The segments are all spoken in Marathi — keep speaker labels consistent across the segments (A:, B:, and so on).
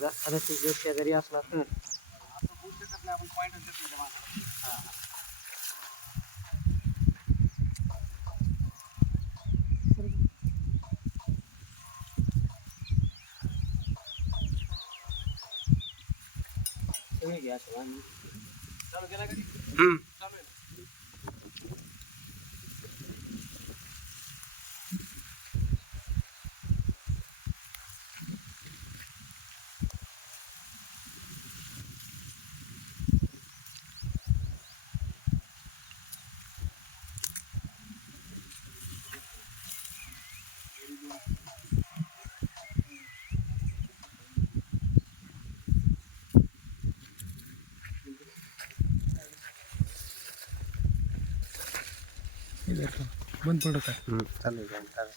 A: समजा रसिक जर शेजारी असला तर. घ्या
B: बंद पडत आहे.
A: चालेल चालेल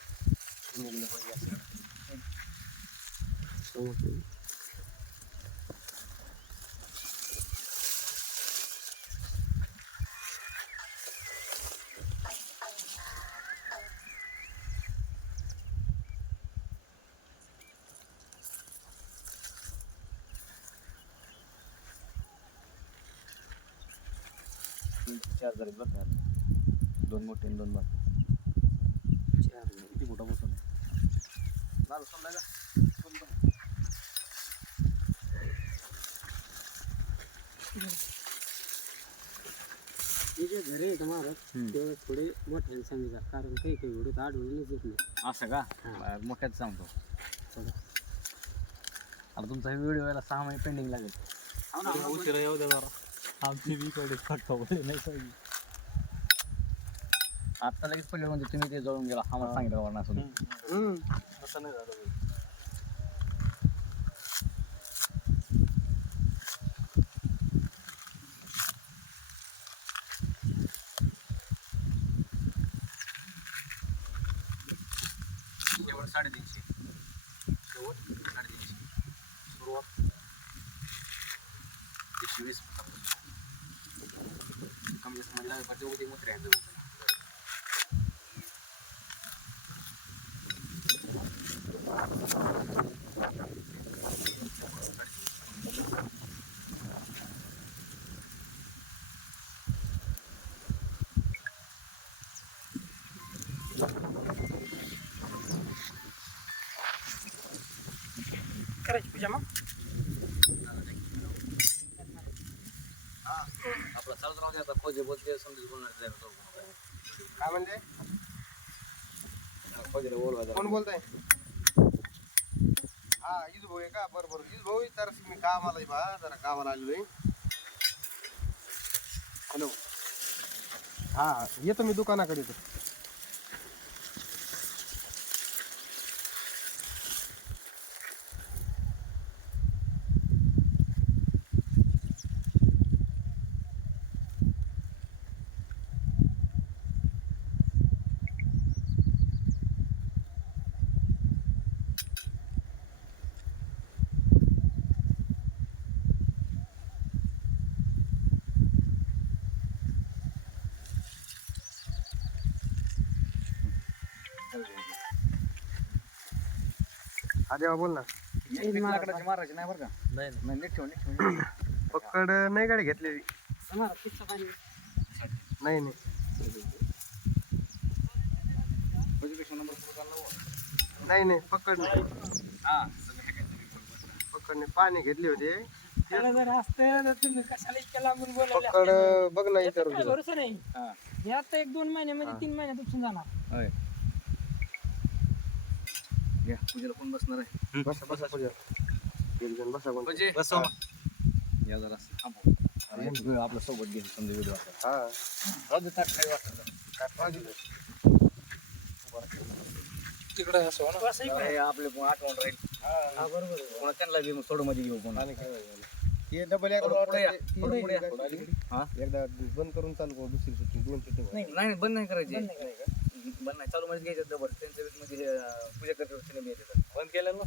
C: चार झाले बघ दोन मोठे दोन बारके. किती मोठा बसून लाल समजा का?
A: हे जे घर आहे महाराज
C: हम्म.
A: तेवढे थोडे मोठ्याने सांगितलं कारण काही काही व्हिडिओ आढळूनच येत नाही.
C: असं का. बरं, मोठ्याच सांगतो.
A: चला.
C: आता तुमचा व्हिडिओ यायला सहा महिने पेंडिंग लागेल.
B: उशिरा येऊ द्या जरा. आमची बी कडे फटका नाही पाहिजे.
C: आता लगेच पडले म्हणजे तुम्ही ते जळून गेला आम्हाला सांगितलं वरना असं
A: हम्म.
B: असं नाही झालं. पाहिजे.
C: शेवट साडेतीनशे. शेवट साडेतीनशे. सुरुवात. एकशे वीस. कमी जास्त पाठी उद्या मोठे आहेत
A: करायची पूजा मग?
C: आपला चालत राहू दे आता खोजे बोलते समजून बोलणार
D: काय म्हणते?
C: खोजेला बोलवायचं
D: कोण बोलताय? हा इज भाऊ आहे का? बरं बरं. इज भाऊ तर मी कामाला आहे बा जरा कामाला आलेलो आहे. हॅलो. हा येतो मी दुकानाकडे येतो हा देवा बोल ना.
C: लाकडाची मारायची नाही बरं का?
B: नाही नाही.
C: नाही नीट ठेव नीट ठेव
D: पकड नाही गाडी घेतलेली. नाही नाही. नाही नाही पकड नाही
C: हा
D: पकड नाही पाणी घेतले होते.
A: त्याला जर असतं तर तुम्ही कशाला इतक्या लांबून बोलायला
D: पकड बघ
A: नाही?
C: हा.
A: हे आता एक दोन महिन्यामध्ये तीन महिन्यात उपसून जाणार.
C: होय. घ्या पूजेला कोण बसणार आहे?
D: बसा बसा पूजा. एक जण बसा कोण?
C: म्हणजे
B: बसव.
C: या जरा थांबव अरे, व्हिडिओ आपल्यासोबत घे समजा व्हिडिओ
D: हा.
B: तिकडे असं ना?
A: असं इकडे.
C: हे. आपले पण आठवण राहील.
A: हा. बरोबर.
C: कोणा त्यांना बी मग सोडू मध्ये घेऊ कोणा.
D: हे डबल एकदा
C: थोडं पुढे या,
D: वाटलं ते-
C: थोडं
D: ती
C: पुढे या.
D: गाडी
C: हा?
D: एकदा बंद करून चालू करू. दुसरी सुट्टी दोन सुट्टी.
C: नाही नाही बंद नाही करायची.
A: बंद नाही.
C: चालू मध्ये घ्यायचं डबल. त्यांच्या म्हणजे हे, पूजा करते येते
B: बंद नसेल ना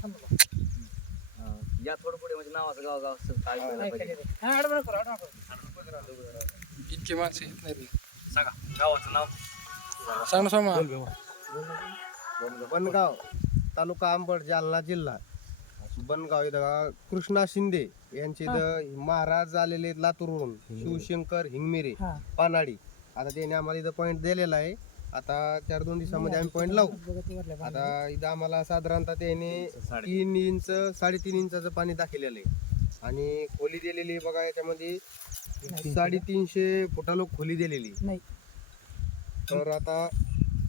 C: हा. या थोडं पुढे म्हणजे नावाचं गाव गाव असं काय
A: नाही
C: पाहिजे.
A: करायचं. हा, आडवं करू, आडवं करू.
B: इतके माणसं येत नाही.
C: सांगा गावाचं नाव?
B: सांग ना सोमा
D: बनगाव तालुका अंबड जालना जिल्हा. बनगाव इथं कृष्णा शिंदे यांचे इथं महाराज आलेले आहेत लातूरवरून. शिवशंकर हिंगमिरे पानाडी. आता त्यांनी आम्हाला इथं पॉईंट दिलेला आहे. आता चार दोन दिवसामध्ये आम्ही पॉईंट लावू. आता इथं आम्हाला साधारणतः त्याने तीन इंच साडेतीन इंचाचं पाणी दाखवलेलं आहे. आणि खोली दिलेली बघा याच्यामध्ये साडेतीनशे फुटाला खोली दिलेली. तर आता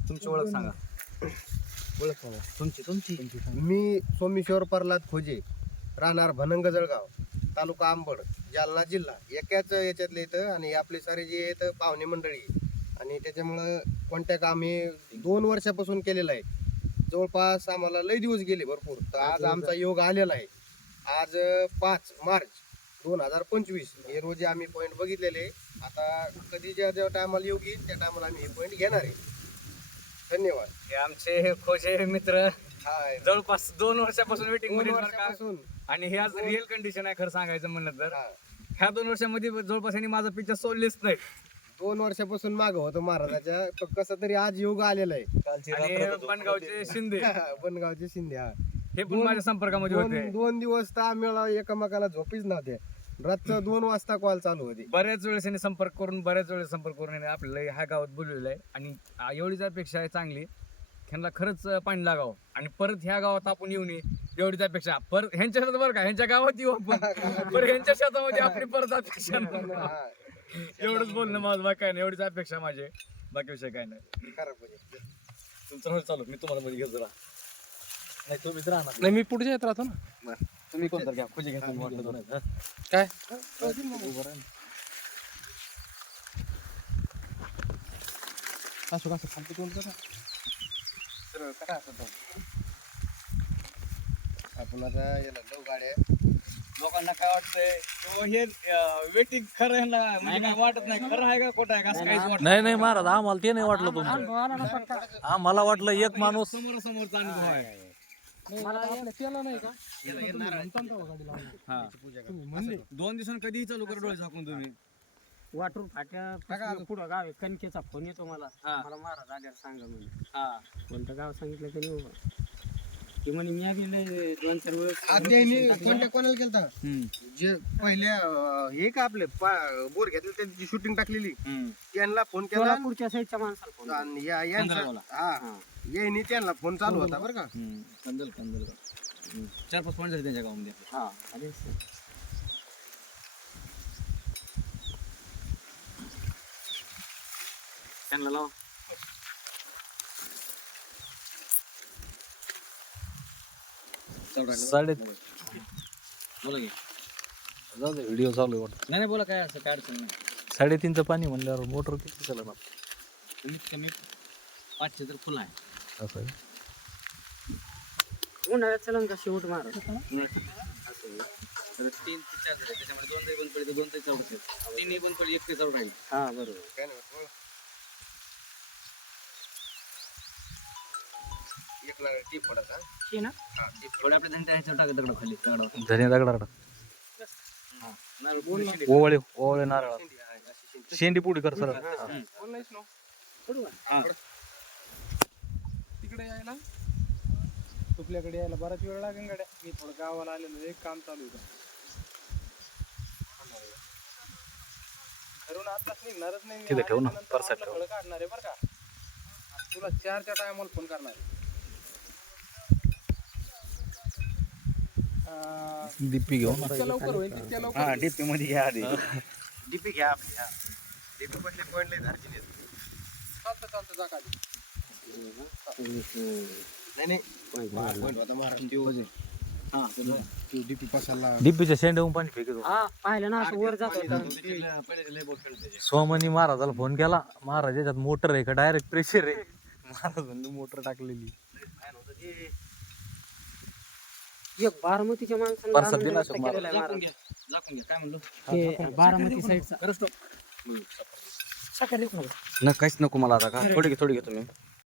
C: तुमची ओळख सांगा.
D: ओळख सांगा.
C: तुमची तुमची.
D: मी सोमेश्वर प्रल्हाद खोजे राहणार भनंग जळगाव तालुका आंबड जालना जिल्हा. एकाच याच्यातले इथं आणि आपले सारे जे आहेत पाहुणे मंडळी. आणि त्याच्यामुळं कॉन्टॅक्ट आम्ही दोन वर्षापासून केलेला आहे. जवळपास आम्हाला लय दिवस गेले भरपूर. तर आज आमचा योग आलेला आहे. आज पाच मार्च दोन हजार पंचवीस हे रोजी आम्ही पॉईंट बघितलेले. आहे. आता कधी ज्या ज्या टायमाला योग येईल त्या टायमाला आम्ही हे पॉईंट घेणार आहे. धन्यवाद.
C: हे आमचे खोजे मित्र
D: हाय.
C: जवळपास दोन वर्षापासून
D: दोन
C: का?
D: वर्षापासून.
C: आणि हे आज रिअल कंडिशन आहे खरं सांगायचं म्हणलं तर.
D: हा.
C: ह्या दोन वर्षामध्ये जवळपास यांनी माझा पिक्चर सोडलेच नाही
D: दोन वर्षापासून माग होतो महाराजाच्या. पण कसं तरी आज योग आलेला आहे.
C: आणि हे बनगावचे शिंदे.
D: बनगावचे शिंदे हा.
C: हे पण माझ्या संपर्कामध्ये होते.
D: दोन दोन दिवस तर आम्हाला एकमेकाला झोपीच नव्हते. रातचं दोन वाजता कॉल चालू होते.
C: बऱ्याच वेळेस यांनी संपर्क करून बऱ्याच वेळेस संपर्क करून यांनी आपल्याला ह्या गावात बोलवलेलं आहे आणि आ, एवढीच अपेक्षा आहे चांगली. ह्यांना खरंच पाणी लागावं. आणि परत ह्या गावात आपण येऊ नये एवढीच अपेक्षा. परत ह्यांच्या शेतात बरं का? ह्यांच्या गावात येऊ आपण. परत ह्यांच्या शेतामध्ये आपली परत अपेक्षा.
D: हा,
C: एवढंच बोलणं माझं बाकी काय नाही. एवढीच अपेक्षा माझी बाकी विषय काय नाही.
D: म्हणजे.
C: तुमचं रोज चालू मी तुम्हाला मध्ये घेतो जरा नाही तुम्हीच राहणार.
B: नाही मी पुढच्या येत राहतो ना.
C: तुम्ही कोणतं घ्या? खुशी घ्या तुम्ही वाटलं तर.
B: काय? असं कसं खाली कोण करा.
D: सरळ करा असं. आपण आता याला नऊ गाड्या.
C: लोकांना काय वाटतंय? किंवा हे वेटिंग खरं ह्यांना म्हणजे काय वाटत नाही? खरं आहे का खोटं आहे? का असं काहीच वाटत
B: नाही नाही. महाराज आम्हाला ते नाही वाटलं तुमचं. आम्हाला वाटलं एक माणूस
C: समोर समोरचा अनुभव आहे. हा. दोन दिवसांनी कधीही चालू कर डोळे झाकून तुम्ही.
A: वाटूर फाट्या पुढं गाव आहे. कणकेचा फोन येतो मला.
C: हा.
A: मला महाराज आल्यावर सांगा
C: हा.
A: कोणतं गाव सांगितलं तरी उभं ते म्हणे मी दोन चार वेळेस.
D: कोणाला केलता? जे पहिले अं, हे का आपले पा- बोर घेतले त्यांची शूटिंग टाकलेली त्यांना फोन केला
A: सोलापूरच्या साईडच्या माणसाला फोन
D: आणि या यांचा. हा.
A: हा.
D: यांनी त्यांना फोन चालू होता बरं का.
C: कंदल कंदल चार पाच पॉईंट झाले त्यांच्या गावामध्ये.
A: हा. अरे
C: त्यांना लावा.
B: साडे
C: बोला की.
B: जाऊ दे. व्हिडिओ चालू आहे वाटतं.
C: नाही नाही बोला काय असं काय अडचण नाही.
B: साडेतीनचं पाणी म्हणल्यावर मोटर किती चालणार
C: कमीत कमी पाचशे तर फुल आहे.
B: असं आहे.
A: उन्हाळ्यात चलन का शेवट मार
C: तर तीन ते चार झाले. त्याच्यामध्ये दोन तरी बंद पडले तर दोन तरी चौड तीन एक बंद पडले एक ते चौड राहील
A: हा बरोबर
C: दगड
B: धने
C: शिंदे.
B: ओवळे ओवळे नारळ.
D: हा.
B: शेंडी. पुढे कर सर.
E: तिकडे यायला. तुपल्याकडे यायला बराच वेळ लागेल गाड्या. मी थोडं गावाला आलेलो एक काम चालू होतं घरून आताच निघणारच नाही.
B: तिथे ठेव ना, परसात
E: काढणार आहे बरं का. तुला चारच्या टायमाला फोन करणार आहे.
B: दिप्पी घेऊन
E: जितक्या लवकर होईल तितक्या लवकर
C: हा डीपी मध्ये घ्या आधी.
D: डीपी घ्या आपली हा. डीपी पडले पॉईंट लय धारची.
E: चालतं चालतं जा खाली.
D: नाही पॉईंट होता.
C: हा
D: डीपी
B: शेंड्याहून पाणी फेकत.
A: हा पाहिलं ना असं वर जात
B: सोमानी महाराजाला फोन केला. महाराज याच्यात मोटर आहे का? डायरेक्ट प्रेशर आहे. महाराज म्हणले मोटर टाकलेली.
A: एक बारामतीच्या माणसानं
B: परसात
A: दहा
B: दिला
A: मिनिटं
B: असेल
A: केलेलं आहे.
C: झाकून
A: महाराज.
C: घ्या झाकून घ्या. काय म्हणलो?
A: ते बारामती साईडचा.
C: न काहीच नको मला आता का? थोडी घे थोडी घे तुम्ही.